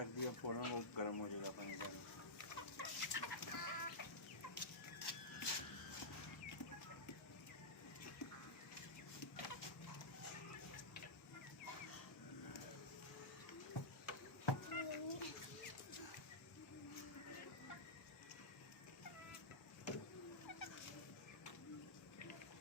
रख दिया फोड़ा वो गर्म हो जाएगा पानी का।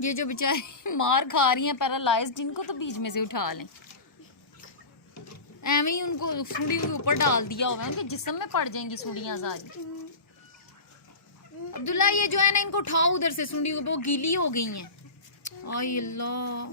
ये जो बेचारी मार खा रही हैं पैरालाइज्ड, इनको तो बीच में से उठा लें। एवं ही उनको सुड़ी के ऊपर डाल दिया हुआ है, उनके जिस्म में पड़ जाएंगी सुड़ियाँ सारी। अब्दुल्ला ये जो है ना, इनको उठाओ उधर से, सुड़ी वो गीली हो गई हैं। आय अल्लाह,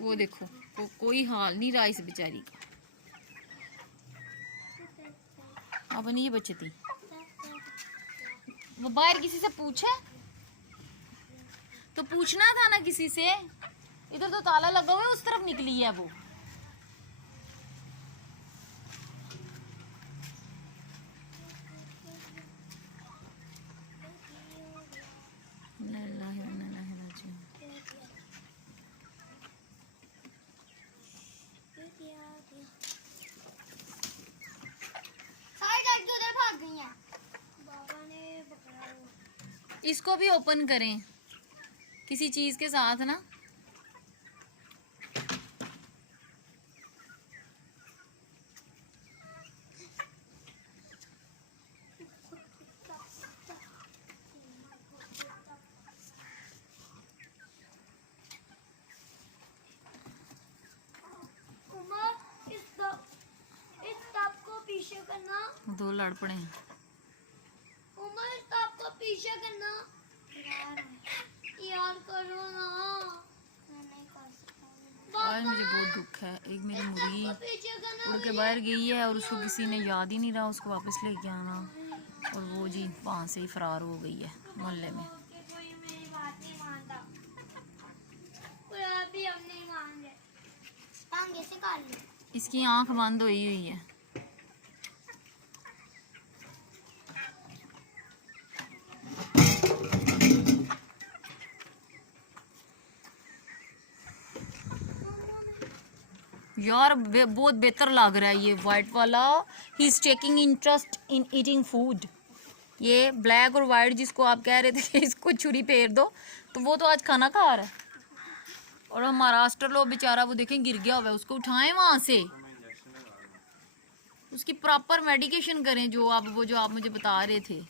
वो देखो कोई हाल नहीं रहा इस बेचारी का। अब नहीं बचती। वो बाहर किसी से पूछे तो पूछना था ना किसी से। इधर तो ताला लगा हुआ है, उस तरफ निकली है वो। इसको भी ओपन करें किसी चीज के साथ ना। पीछे करना, दो लड़ पड़े हैं। उमर तब को पीछे करना यार करो ना। मैं नहीं कर सकता। और मुझे बहुत दुख है। एक मेरी मुर्गी उड़ के बाहर गई है और उसको किसी ने याद ही नहीं रहा उसको वापस लेके आना, और वो जी वहाँ से ही फरार हो गई है मोहल्ले में। कोई मेरी बात नहीं मानता, कोई अभी हम नहीं मान रहे। टांगे से काट ली। इसकी आंख बंद हुई हुई है। यार बहुत बेहतर लग रहा है ये वाइट वाला। He is taking interest in eating food. ये ब्लैक और वाइट जिसको आप कह रहे थे कि इसको छुरी फेर दो, तो वो तो आज खाना खा रहा है। और हम महाराष्ट्र लोग बेचारा वो देखें गिर गया हुआ है, उसको उठाएं वहां से, उसकी प्रॉपर मेडिकेशन करें जो आप मुझे बता रहे थे।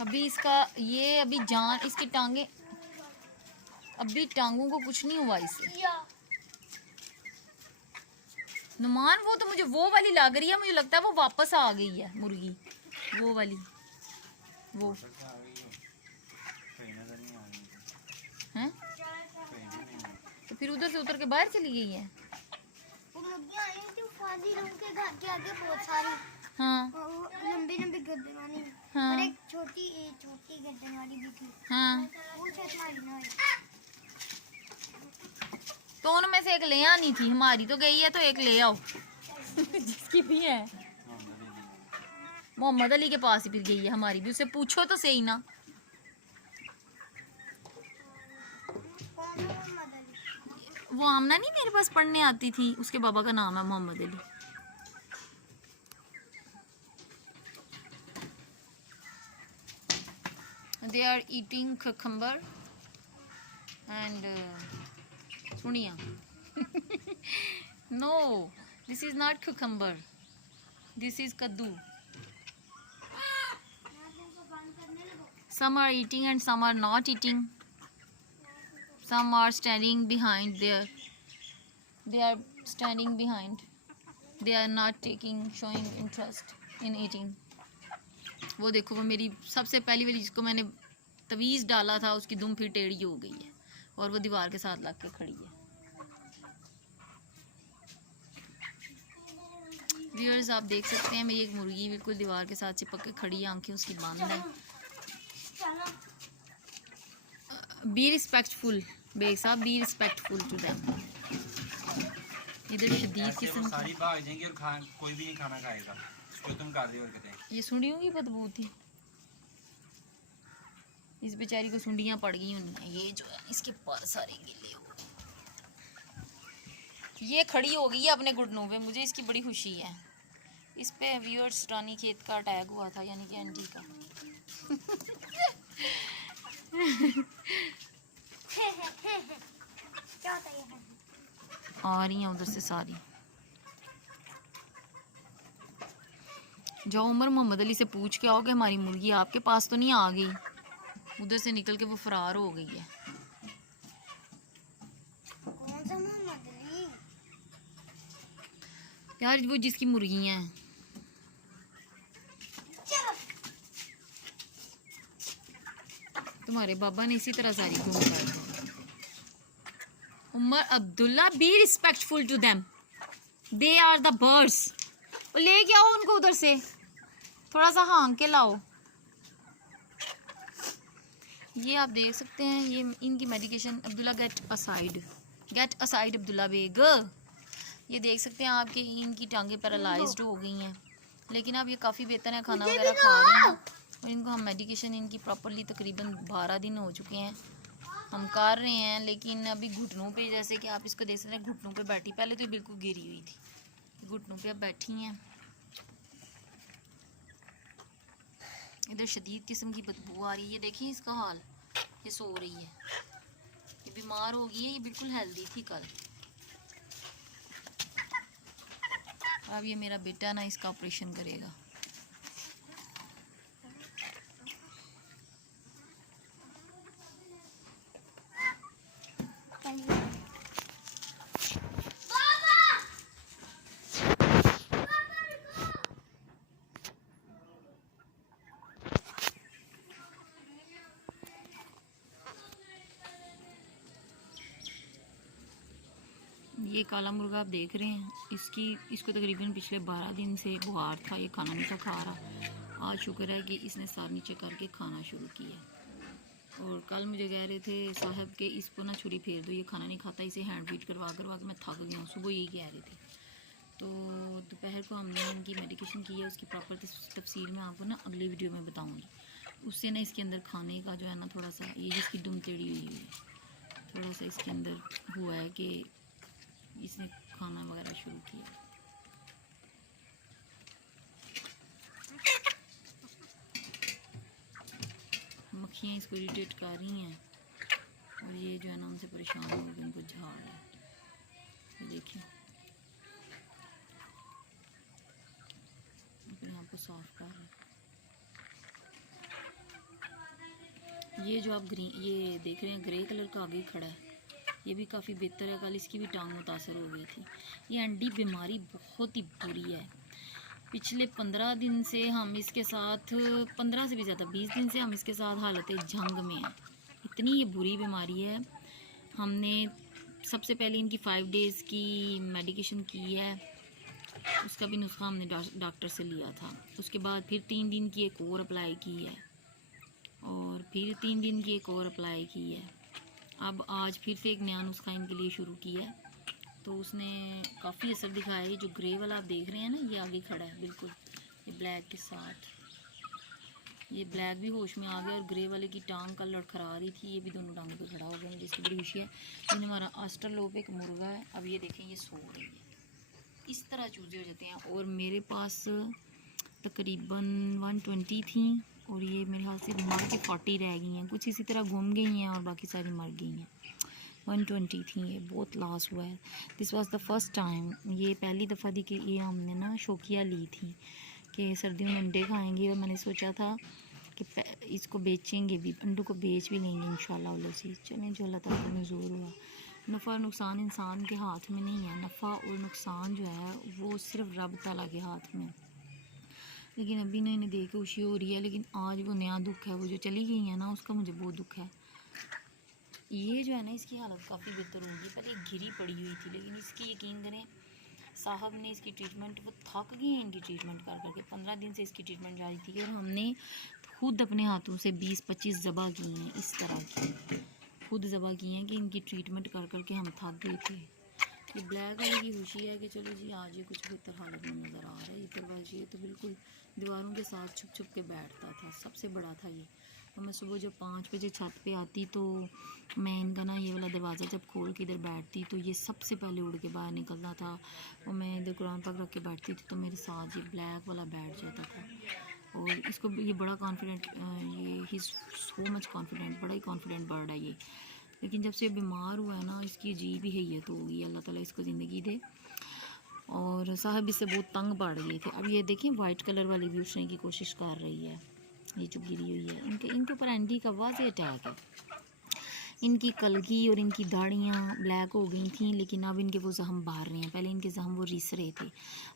अभी इसका ये अभी जान इसकी टांगे, अभी टांगों को कुछ नहीं हुआ इसे। नुमान वो तो मुझे वो वाली लग रही है, मुझे लगता है वो वापस आ गई है मुर्गी, वो वाली वो हैं। तो फिर उधर से उतर के बाहर चली गई है। वो मुर्गियां आई थी फाजिल के घर के आगे बहुत सारी। हाँ लंबी लंबी गर्दन वाली। हाँ। और एक छोटी गर्दन वाली भी थी। हाँ, वो छत मारी ना। तो उनमें से एक ले आनी थी, हमारी तो गई है तो एक ले आओ जिसकी भी है। मोहम्मद अली के पास ही फिर गई है हमारी भी, उससे पूछो तो सही ना। वो आमना नहीं मेरे पास पढ़ने आती थी, उसके बाबा का नाम है Mohammad Ali. They are eating cucumber and suniya. No, this is not cucumber. This is kaddu. Some are eating and some are not eating. Some are standing behind there. They are standing behind. They are not showing interest in eating. वो देखो, वो मेरी सबसे पहली वाली जिसको मैंने तवीज़ डाला था उसकी दुम फिर टेढ़ी हो गई है और वो दीवार के साथ लग के खड़ी है। व्यूअर्स आप देख सकते हैं मेरी एक मुर्गी बिल्कुल दीवार के साथ चिपक के खड़ी है, आंखें उसकी बंद है। बी रिस्पेक्टफुल बेग साहब, बी रिस्पेक्टफुल टू देम। इधर शदीद ऐसे वो किस्म सारी की, भाग जाएंगी और कोई भी नहीं खाना खाएगा जो तुम कर रही हो हरकतें। ये सुंडियों की बदबू थी। इस बेचारी को सुंडियां पड़ गई होनी, ये जो है इसके पर सारे गिले हो गए। ये खड़ी हो गई है अपने घुटनों पे, मुझे इसकी बड़ी खुशी है। इस पे व्यूअर्स रानी खेत का अटैक हुआ था, यानी कि आंटी का। क्या होता है ये? आ रही हैं उधर से सारी। जाओ उमर मोहम्मद अली से पूछ के आओ कि हमारी मुर्गी आपके पास तो नहीं आ गई। उधर से निकल के वो फरार हो गई है। कौन सा मोहम्मद अली? यार वो जिसकी मुर्गियां हैं। चलो तुम्हारे बाबा ने इसी तरह सारी घूम कर। Omar Abdullah, be respectful to them, they are the birds. ले के आओ उनको उधर से, थोड़ा सा हाँक के लाओ। ये आप देख सकते हैं, ये इनकी medication. Abdullah get aside Abdullah Beg. ये देख सकते हैं आपके इनकी टांगे पैरालाइज्ड हो गई हैं, लेकिन अब ये काफ़ी बेहतर है, खाना वगैरह खा रही हैं। और इनको हम मेडिकेशन इनकी प्रॉपरली तकरीबन 12 दिन हो चुके हैं हम कर रहे हैं, लेकिन अभी घुटनों पे, जैसे कि आप इसको देख सकते हैं, घुटनों पे बैठी। पहले तो बिल्कुल गिरी हुई थी, घुटनों पे अब बैठी हैं। इधर शदीद किस्म की बदबू आ रही है, ये देखिए इसका हाल। ये सो रही है, ये बीमार हो गई है, ये बिल्कुल हेल्दी थी कल। अब ये मेरा बेटा ना इसका ऑपरेशन करेगा। ये काला मुर्गा आप देख रहे हैं, इसको तकरीबन पिछले 12 दिन से बुखार था, ये खाना नहीं था खा रहा। आज शुक्र है कि इसने सार नीचे करके खाना शुरू किया। और कल मुझे कह रहे थे साहब के इसको ना छुरी फेर दो, ये खाना नहीं खाता, इसे हैंड फीड करवा के मैं थक गया हूँ। सुबह यही कह रहे थे। तो दोपहर को हमने इनकी मेडिकेशन की है, उसकी प्रॉपर तफसील मैं आपको ना अगली वीडियो में बताऊँगी। उससे ना इसके अंदर खाने का जो है ना थोड़ा सा, ये जिसकी दुम टेढ़ी हुई है, थोड़ा सा इसके अंदर हुआ है कि इसने खाना वगैरह शुरू किया। मक्खियाँ इसको इरिटेट कर रही हैं और ये जो है ना उनसे परेशान हो गए, उनको झाड़ है। ये देखिए अपने आप को साफ कर रहे। ये जो आप ये देख रहे हैं ग्रे कलर का आगे खड़ा है, ये भी काफ़ी बेहतर है। कल इसकी भी टांग मुतासर हो गई थी। ये एंडी बीमारी बहुत ही बुरी है। पिछले 15 दिन से हम इसके साथ, 15 से भी ज़्यादा 20 दिन से हम इसके साथ हालत जंग में हैं। इतनी ये बुरी बीमारी है। हमने सबसे पहले इनकी 5 डेज़ की मेडिकेशन की है, उसका भी नुस्खा हमने डॉक्टर से लिया था। उसके बाद फिर 3 दिन की एक और अप्लाई की है, और फिर 3 दिन की एक और अप्लाई की है। अब आज फिर से एक नया नुस्खा इनके लिए शुरू किया है, तो उसने काफ़ी असर दिखाया है। जो ग्रे वाला आप देख रहे हैं ना, ये आगे खड़ा है बिल्कुल, ये ब्लैक के साथ। ये ब्लैक भी होश में आ गया और ग्रे वाले की टांग कल लड़खड़ा रही थी, ये भी दोनों टांगों पे खड़ा हो गया, मुझे इसकी बड़ी खुशी है। ये हमारा ऑस्ट्रेलोप एक मुर्गा है। अब ये देखें, ये सो रही है। इस तरह चूजे हो जाते हैं। और मेरे पास तकरीबन 120 थी, और ये मेरे हाथ से मर के 40 रह गई हैं। कुछ इसी तरह घूम गई हैं और बाकी सारी मर गई हैं। 120 थी, ये बहुत लॉस हुआ है। This was the first time, ये पहली दफ़ा थी कि ये हमने ना शौकिया ली थी कि सर्दियों में अंडे खाएंगे, और मैंने सोचा था कि इसको बेचेंगे भी, अंडों को बेच भी लेंगे इंशाल्लाह अल्लाह से। चलें, जो अल्लाह ताला का मंजूर हुआ। नफ़ा और नुकसान इंसान के हाथ में नहीं है, नफ़ा और नुकसान जो है वो सिर्फ रब ताला के हाथ में। लेकिन अभी ना इन्हें देख के खुशी हो रही है, लेकिन आज वो नया दुख है, वो जो चली गई है ना, उसका मुझे बहुत दुख है। ये जो है ना, इसकी हालत काफ़ी बेहतर होगी। पहले गिरी पड़ी हुई थी, लेकिन इसकी यकीन करें साहब ने इसकी ट्रीटमेंट, वो थक गई हैं इनकी ट्रीटमेंट कर करके। 15 दिन से इसकी ट्रीटमेंट जारी थी, और हमने खुद अपने हाथों से 20-25 ज़बा की हैं। इस तरह की खुद ज़बा की हैं कि इनकी ट्रीटमेंट कर करके हम थक गए थे। ये ब्लैक वाले की खुशी है कि चलो जी आज ये कुछ बेहतर हालत में नज़र आ रहा है। ये दरवाजे ये तो बिल्कुल दीवारों के साथ छुप छुप के बैठता था, सबसे बड़ा था ये। और मैं सुबह जब 5 बजे छत पे आती तो मैं इनका ना ये वाला दरवाज़ा जब खोल के इधर बैठती तो ये सबसे पहले उड़ के बाहर निकलता था। और मैं इधर कुरान पाक रख के बैठती थी तो मेरे साथ ये ब्लैक वाला बैठ जाता था। और इसको ये बड़ा कॉन्फिडेंट, ये ही सो मच कॉन्फिडेंट, बड़ा ही कॉन्फिडेंट बर्ड है ये। लेकिन जब से बीमार हुआ है ना, इसकी अजीब ही हैयत हो गई। अल्लाह ताला इसको ज़िंदगी दे। और साहब इससे बहुत तंग पड़ गए थे। अब ये देखें वाइट कलर वाली भी उठने की कोशिश कर रही है, ये जो गिरी हुई है। इनके ऊपर एंडी का वाज़ेह अटैक है। इनकी कलगी और इनकी दाढ़ियाँ ब्लैक हो गई थी, लेकिन अब इनके वो जख्म बाहर रहे हैं। पहले इनके जख्म वो रिस रहे थे।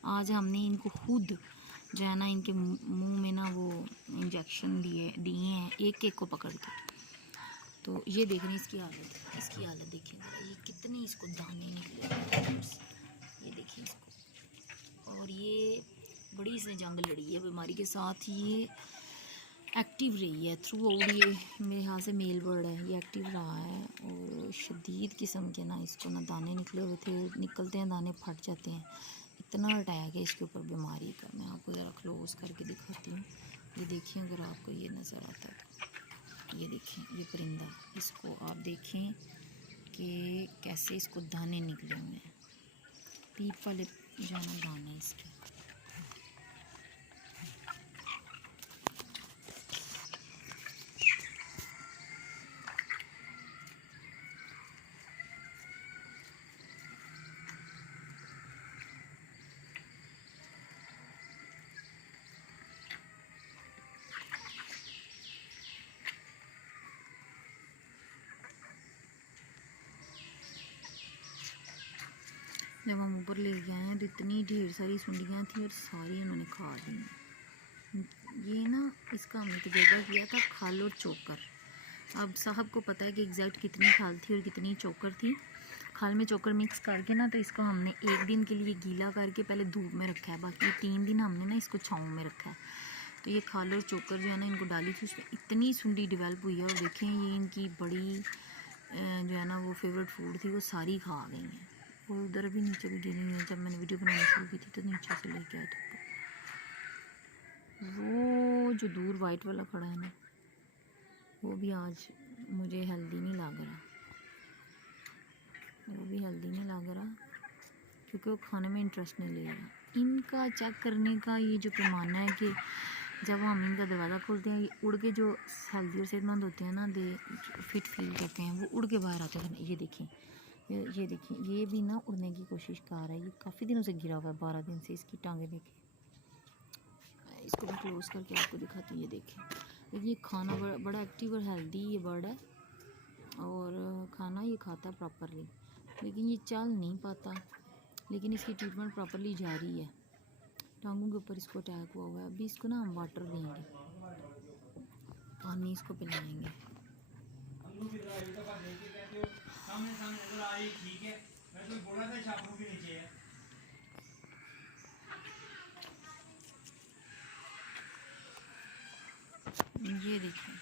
आज हमने इनको खुद जो है ना इनके मुंह में ना वो इंजेक्शन दिए हैं एक एक को पकड़ के। तो ये देख रहे हैं इसकी हालत देखें, ये कितने इसको दाने निकले, ये देखिए इसको। और ये बड़ी इसने जंग लड़ी है बीमारी के साथ। ये एक्टिव रही है थ्रू आउट। ये मेरे ख्याल से मेल बर्ड है, ये एक्टिव रहा है। और शदीद किस्म के ना इसको ना दाने निकले हुए थे, निकलते हैं दाने फट जाते हैं। इतना अटैक है इसके ऊपर बीमारी का। मैं आपको ज़रा क्लोज करके दिखाती हूँ। ये देखिए अगर आपको ये नज़र आता है, ये देखें ये परिंदा, इसको आप देखें कि कैसे इसको दाने निकले हुए हैं, पीप वाले जाना दाने इसके। जब हम ऊपर ले गए हैं तो इतनी ढेर सारी सुंडियाँ थी और सारी इन्होंने खा दी। ये ना इसका हमने तजुर्बा किया था खाल और चोकर। अब साहब को पता है कि एग्जैक्ट कितनी खाल थी और कितनी चोकर थी। खाल में चोकर मिक्स करके ना तो इसको हमने एक दिन के लिए गीला करके पहले धूप में रखा है, बाकी 3 दिन हमने ना इसको छाँव में रखा है। तो ये खाल और चोकर जो है ना इनको डाली थी, उसमें इतनी सुंडी डेवलप हुई है। और देखें ये इनकी बड़ी जो है ना वो फेवरेट फूड थी, वो सारी खा गई हैं। और उधर भी नीचे भी गिरी हुई है। जब मैंने वीडियो बनानी शुरू की थी तो नीचे से लेके आए थे। वो जो दूर वाइट वाला खड़ा है ना, वो भी आज मुझे हेल्दी नहीं लग रहा, वो भी हेल्दी नहीं लग रहा क्योंकि वो खाने में इंटरेस्ट नहीं ले रहा। इनका चेक करने का ये जो पैमाना है कि जब हम इनका दरवाज़ा खोलते हैं, ये उड़ के जो हेल्दी और सेहतमंद होते हैं ना, दे फिट फील करते हैं, वो उड़ के बाहर आते हैं। ये देखें, ये देखिए, ये भी ना उड़ने की कोशिश कर रहा है। ये काफ़ी दिनों से गिरा हुआ है, 12 दिन से। इसकी टांगें देखें, इसको भी क्लोज करके आपको दिखाती हूँ। ये देखें, ये खाना बड़ा एक्टिव और हेल्दी ये बर्ड है और खाना ये खाता है प्रॉपरली, लेकिन ये चल नहीं पाता। लेकिन इसकी ट्रीटमेंट प्रॉपरली जारी है। टांगों के ऊपर इसको अटैक हुआ है। अभी इसको ना हम वाटर देंगे, पानी इसको पिलाएंगे। ये देखिए,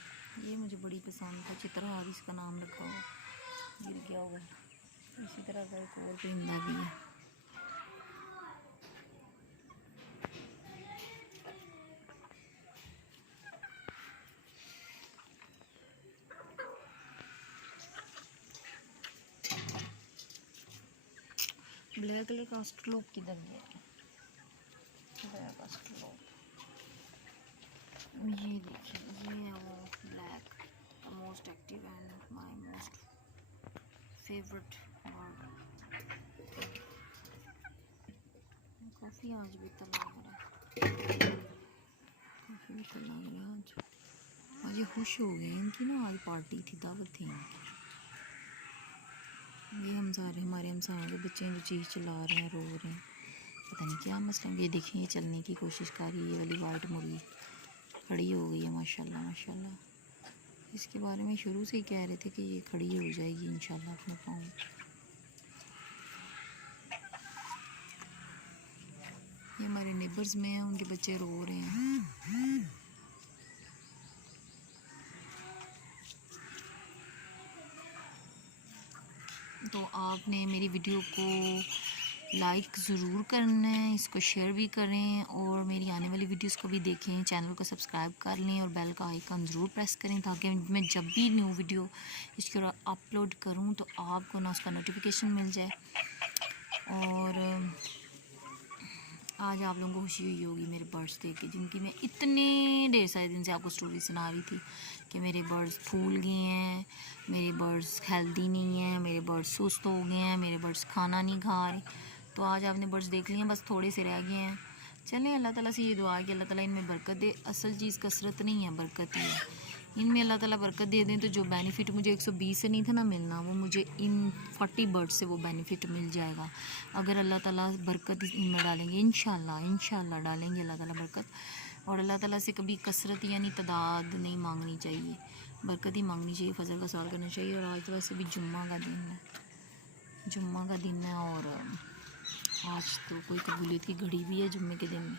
ये मुझे बड़ी पसंद था, चित्रहार इसका नाम रखा हुआ, गिर गया हुआ। इसी तरह का एक और परिंदा भी है। ब्लैक कलर का ऑस्ट्रोलोप किधर गया? ब्लैक ऑस्ट्रोलोप, ये देखिए, ये है वो black, most active and my most favourite bird. काफ़ी आज बेहतर लग रहा है, काफ़ी बेहतर लग रहा है आज ये खुश हो गए। इनकी ना आज पार्टी थी, दावत थी इनकी। ये हमारे हमसायों के बच्चे जो चीज़ चला रहे हैं, रो रहे हैं, पता नहीं क्या मसला है। ये देखिए, ये चलने की कोशिश कर रही है। ये वाली वाइट मुर्गी खड़ी हो गई है, माशाल्लाह माशाल्लाह। इसके बारे में शुरू से ही कह रहे थे कि ये खड़ी हो जाएगी इंशाल्लाह अपने पाँव। ये हमारे नेबर्स में हैं, उनके बच्चे रो रहे हैं। तो आपने मेरी वीडियो को लाइक ज़रूर करना है, इसको शेयर भी करें और मेरी आने वाली वीडियोस को भी देखें। चैनल को सब्सक्राइब कर लें और बेल का आइकन ज़रूर प्रेस करें ताकि मैं जब भी न्यू वीडियो इसके अपलोड करूं तो आपको ना उसका नोटिफिकेशन मिल जाए। और आज आप लोगों को खुशी हुई होगी मेरे बर्ड्स देख के, जिनकी मैं इतने ढेर सारे दिन से आपको स्टोरी सुना रही थी कि मेरे बर्ड्स फूल गए हैं, मेरे बर्ड्स हेल्दी नहीं हैं, मेरे बर्ड्स सुस्त हो गए हैं, मेरे बर्ड्स खाना नहीं खा रहे। तो आज आपने बर्ड्स देख लिए हैं, बस थोड़े से रह गए हैं। चलें, अल्लाह ताला से ये दुआ है कि अल्लाह ताला इनमें बरकत दे। असल चीज़ कसरत नहीं है, बरकत ही है। इनमें अल्लाह ताला बरकत दे दें तो जो बेनिफिट मुझे 120 से नहीं था ना मिलना, वो मुझे इन 40 बर्ड्स से वो बेनिफिट मिल जाएगा अगर अल्लाह ताला बरकत इनमें डालेंगे। इंशाल्लाह डालेंगे अल्लाह ताला बरकत। और अल्लाह ताला से कभी कसरत यानी तादाद नहीं मांगनी चाहिए, बरकत ही मांगनी चाहिए, फजल का सवाल करना चाहिए। और आज तो वैसे भी जुम्मा का दिन है, जुम्मा का दिन है और आज तो कोई कबूलियत की घड़ी भी है जुम्मे के दिन में।